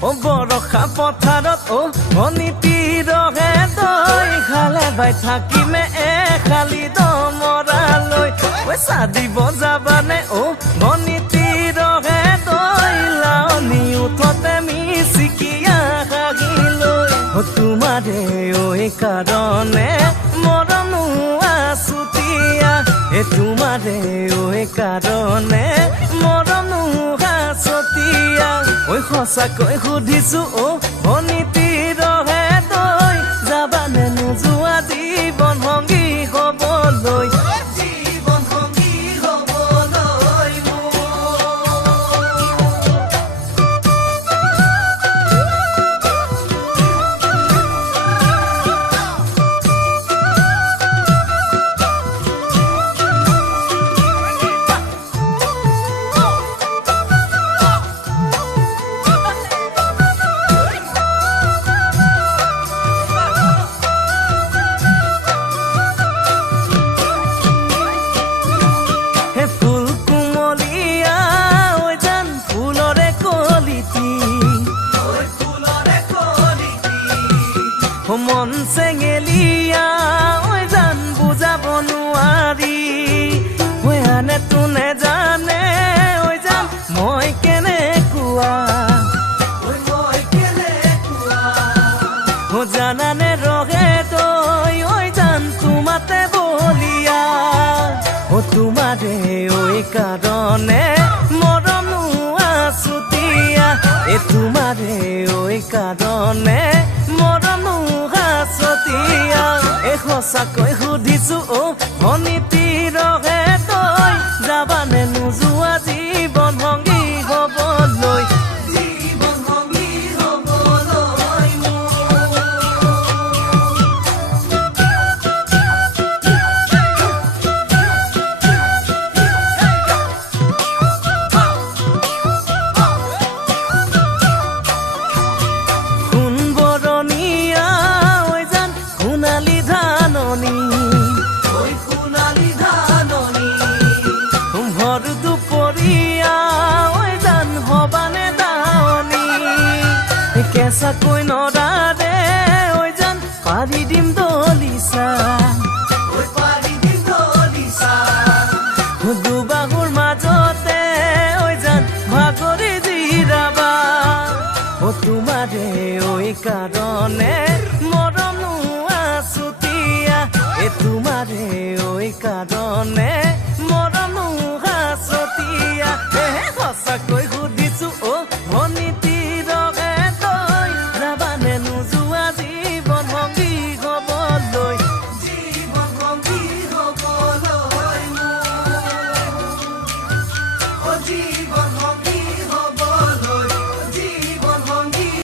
বৰষা পথাৰত অনীতি ৰহে তই খালে বাই থাকিমে খালি দমৰালৈ পইচা দিব যাবানে অনীতি ৰহে তই লাৱনি উঠতে মিচিকিয়া হাগিলৈ তোমাৰে কাৰণে মৰমো আছুতীয়া তোমাৰে কাৰণে মৰমো আছতীয়া সঁচাকৈ সুধিছো অনীতি ৰহে তই যাবানে নোযোৱা জীৱন সংগী হ'বলৈ মন চেঙেলিয়া জান বুজাব নোৱাৰি আনে তোনে জানে জান মই কেনেকুৱা জানানে ৰহে তই জান তোমাতে বলিয়া তোমাৰে কাৰণে মৰমো আছুতীয়া তোমাৰে কাৰণে মৰমো আছতীয়া সঁচাকৈ সুধিছো অনীতি ৰহে তই যাবানে নোযোৱা জীৱন সংগী হ'বলৈ কেঁচাকৈ নদাৰে জান পাৰি দিম দলিচা দুবাহুৰ মাজতে জান ভাগৰি জিৰাবা তোমাৰে কাৰণে